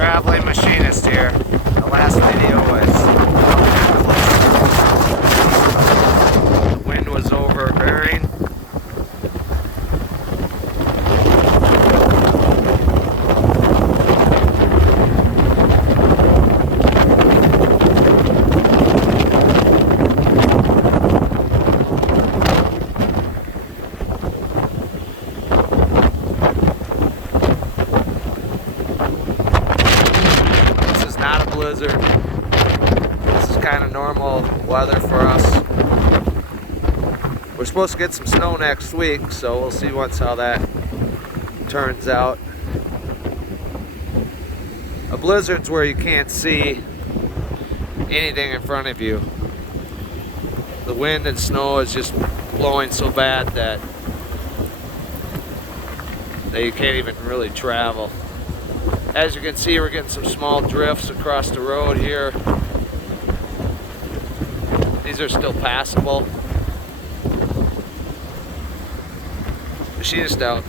Traveling machinist here. The last video was the wind was overbearing. Not a blizzard. This is kind of normal weather for us. We're supposed to get some snow next week, so we'll see once how that turns out. A blizzard's where you can't see anything in front of you. The wind and snow is just blowing so bad that you can't even really travel. As you can see, we're getting some small drifts across the road here. These are still passable. Machinist out.